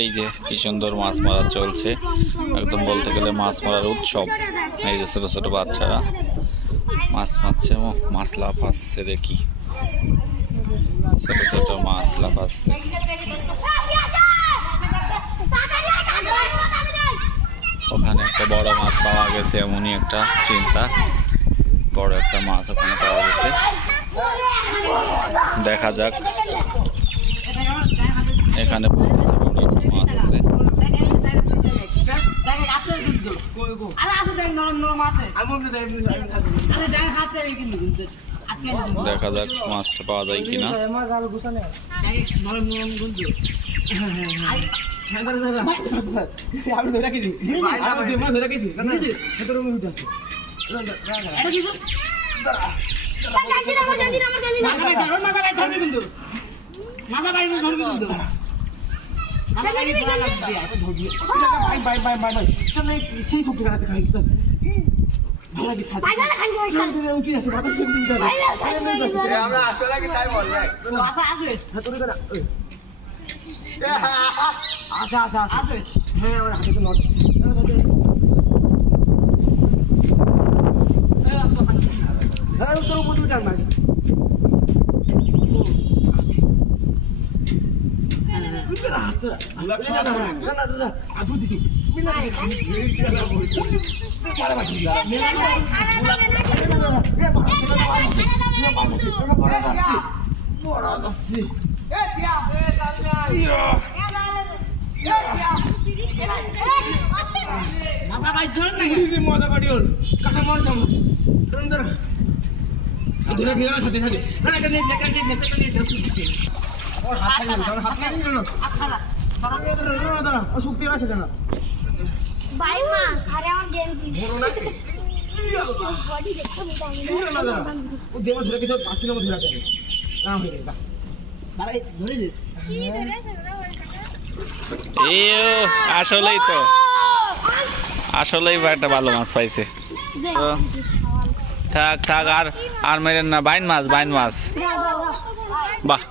এই যে কি সুন্দর মাছ মারা চলছে, একদম বলতে গেলে মাছ মারার উৎসব। এই যে ছোট ছোট বাচ্চারা মাছ মারছে, মাছ লাফাচ্ছে, দেখি ছোট ছোট মাছ লাফাচ্ছে। ওখানে একটা বড় মাছ পাওয়া গেছে, এমনই একটা চিন্তা, বড় একটা মাছ ওখানে পাওয়া গেছে। দেখা যাক, এখানে বড় একটা মাছ আছে। দেখা যাক মাছটা পাওয়া যায় কিনা। আসলেই তো, আসলেই একটা ভালো মাছ পাইছে। থাক থাক, আর মেরেন না। বাইন মাছ, বাইন মাছ, বাহ।